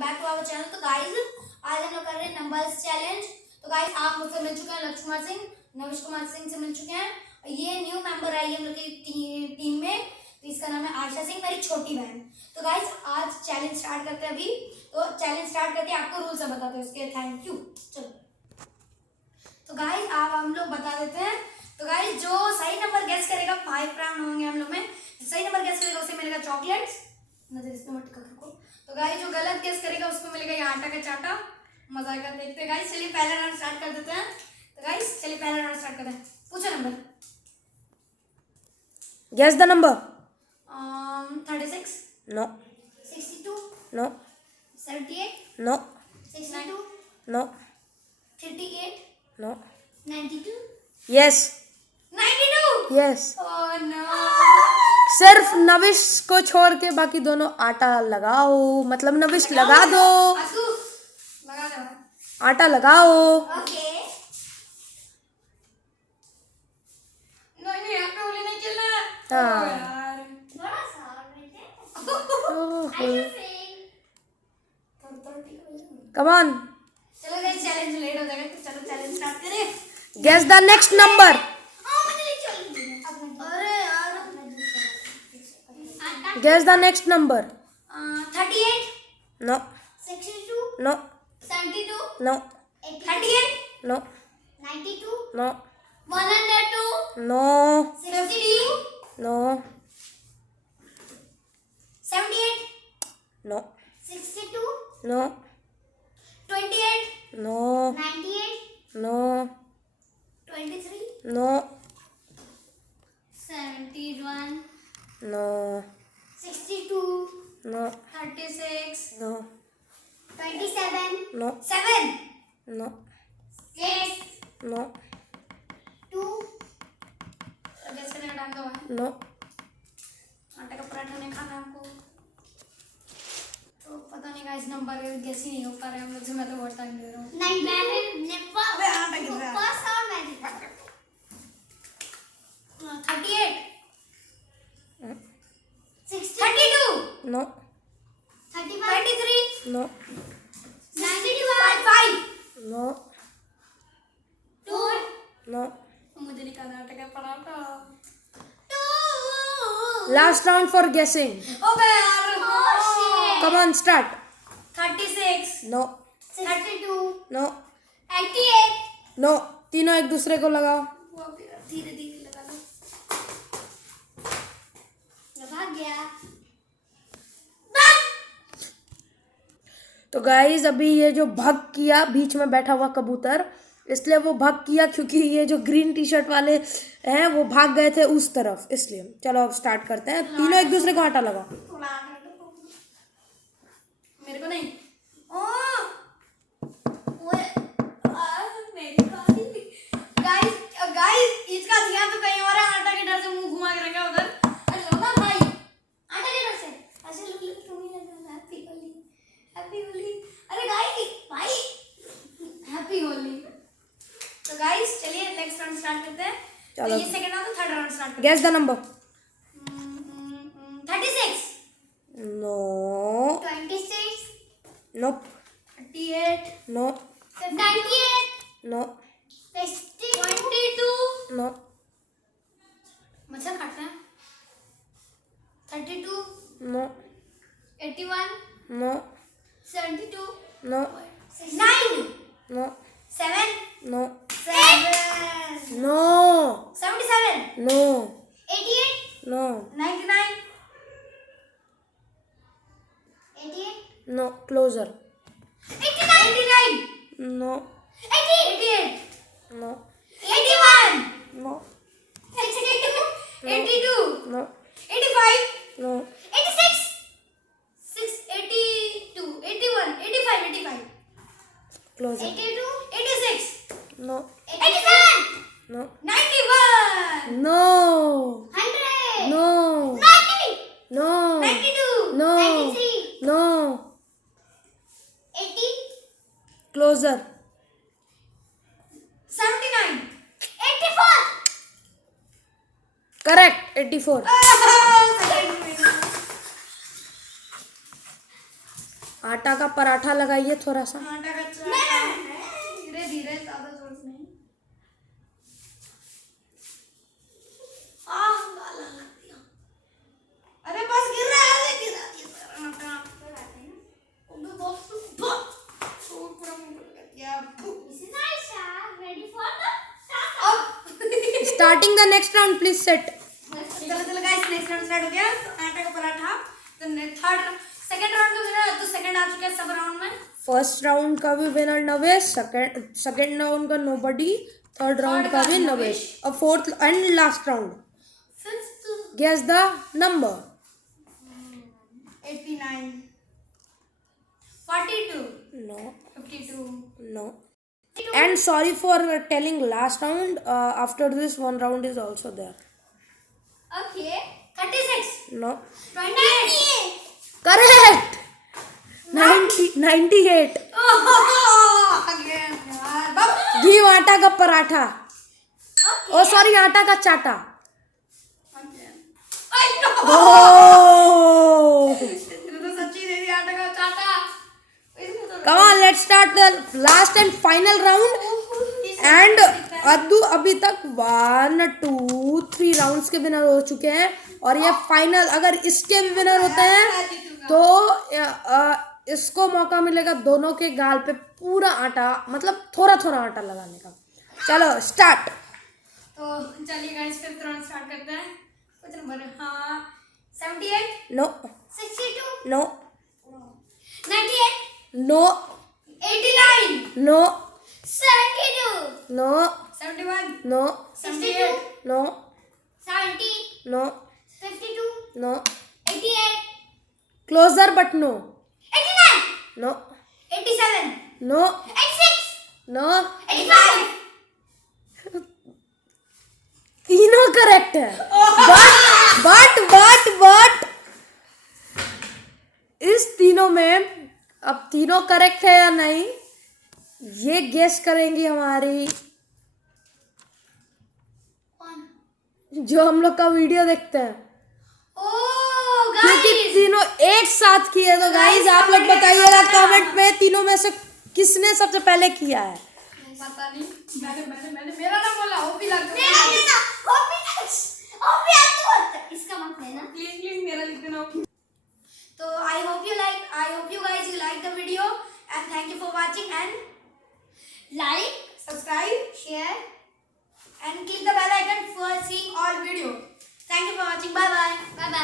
Back to our channel. तो guys आज हम लोग कर रहे हैं नंबर्स चैलेंज। तो गाइस आप मुझसे मिल चुके हैं लक्ष्य कुमार सिंह, नविश कुमार सिंह से मिल चुके हैं। ये न्यू मेंबर आई है हम लोग की टीम में, तो इसका नाम है आयशा सिंह, मेरी छोटी बहन। तो गाइस आज चैलेंज स्टार्ट करते हैं। अभी तो चैलेंज स्टार्ट करके आपको रूल सब बताते हैं उसके। Thank you. चलो तो गाइस आप हम लोग बता देते हैं। तो गाइस जो सही नंबर गेस करेगा 5 राउंड होंगे हम लोग में, सही नंबर गेस करेगा उसे मिलेगा चॉकलेट्स। नजर इसमें मत को। तो गाइस जो गलत गेस करेगा उसको मिलेगा ये आटा का चाटा। मजा आएगा। देखते हैं गाइस। चलिए पहला राउंड स्टार्ट कर देते हैं। तो गाइस चलिए पहला राउंड स्टार्ट करते हैं। पूछो number. Guess the number. 36 no 62 no 78 no 62 no 38 no 92 yes 92। Yes. Oh no. सिर्फ नविश को छोड़ के बाकी दोनों आटा लगाओ, मतलब नविश लगा दो, लगा दो, आटा लगाओ। ओके। नहीं यहाँ पे होली नहीं खेलना। हाँ। यार थोड़ा सा कम ऑन। चलो गाइस चैलेंज लेट हो जाएगा तो चलो चैलेंज स्टार्ट करें। Guess the next number. अरे यार guess the next number. 38 no 62 no 72 no 38 no 92 no 102 no 62 no 78 no 62 no 28 no 98 no 23 no 71 no 62 no 36 no 27 no 7 no 8 no 2 guess करने का time दो है। नो आटे का पराठा नहीं खाना हमको, तो पता नहीं गाइस नंबर गेस ही नहीं हो पा रहे हम लोग से। मैं तो बहुत टाइम ले रहा हूँ। नहीं मैंने अबे आटा गिर रहा है। फर्स्ट और मैं 38 32 नो 33 नो 95 नो 2 नो। मुझे निकालना आटे का paratha. Last round for guessing. ओबे यार come on start. 36 no 32 no 88 no. तीनों एक दूसरे को लगाओ। धीरे धीरे लगा लो। भाग गया। तो गाइज अभी ये जो भग किया बीच में बैठा हुआ कबूतर, इसलिए वो भाग किया क्योंकि ये जो ग्रीन टी शर्ट वाले हैं वो भाग गए थे उस तरफ, इसलिए। चलो अब स्टार्ट करते हैं। तीनों एक दूसरे को आटा लगाओ। मेरे को नहीं। मेरी बारी। गाइस इसका ध्यान तो कहीं और है। आटा के डर से मुंह घुमा के रखा उधर। अरे लो ना भाई आटा के डर से ऐसे लोग तुम ही लगा। Happy Holi happy Holi. अरे गाइस भाई हैप्पी होली। तो गाइस चलिए नेक्स्ट राउंड स्टार्ट करते हैं। चलो। तो ये second round third round start करते गेस द नंबर। हैं। 36 no 26 no 38 no 98 no 22 no मच्छर काटना है। 32 no 81 no 72 no 9 no 7 no 7 no 77 no 88 no 99 88 no. Closer. 89 no 88 no 81 no 82 82 no 85 no 86 82 81 85 85 closer. 82 86 no 87 no 91 no 100 no 90 no 92 no 93 no 80 closer. 79 84 correct 84। आटा का पराठा लगाइए थोड़ा सा। आटा का चाटा धीरे धीरे, ज्यादा जोर से नहीं। गाला लग दिया। अरे बस गिर रहा है, गिरा ये सारा आटा। अबे बस पूरा मुंह पे लग गया। Mrs. Aisha, ready for the start? अब starting the next round please set. चलो गाइस, नेक्स्ट राउंड स्टार्ट हो गया। तो आटा का पराठा। तो थर्ड सेकंड राउंड का विनर, तो सेकंड आ चुका है सब राउंड में। फर्स्ट राउंड का भी विनर नवेश, सेकंड राउंड का नोबडी, थर्ड राउंड का भी नवेश, और fourth and last round. Fifth, guess the number. 89 42, no 52, no and sorry for telling last round, after this one round is also there. okay, 36, no 28, correct 98। Again यार बाप। घी आटा का पराठा, ओ sorry आटा का चाटा। आई नो, ओ तो सच्ची दे दी आटा का चाटा। इसमें तो come on let's start the last and final round. And Addu अभी तक 1 2 3 राउंड्स के विनर हो चुके हैं, और ये फाइनल अगर इसके भी विनर होते हैं तो इसको मौका मिलेगा दोनों के गाल पे पूरा आटा, मतलब थोड़ा थोड़ा आटा लगाने का। चलो स्टार्ट। तो चलिए गाइस, फिफ्थ राउंड स्टार्ट करते हैं। कुछ नंबर, हाँ 78, no 62, no 98, no 89, no 72, no 71 no 62, no 70, no 52, no 88, closer but no 89, no 87, no 86, no 85, तीनों करेक्ट है। बट इस तीनों में अब तीनों करेक्ट है या नहीं ये गेस करेंगी हमारी जो हम लोग का वीडियो देखते हैं, ओह क्योंकि गाइस, तीनों एक साथ किए। तो गाइस आप लोग बताइएगा कमेंट में तीनों में से किसने सबसे पहले किया है। पता नहीं, मैंने मेरा ना बोला, वो भी लग मेरा लेना, ओपी आपको इसका मत लेना। प्लीज मेरा लिख देना। तो I hope you guys like the video, and thank you for watching, and like, subscribe, share, and click the bell icon for seeing all videos. Thank you for watching. Bye bye.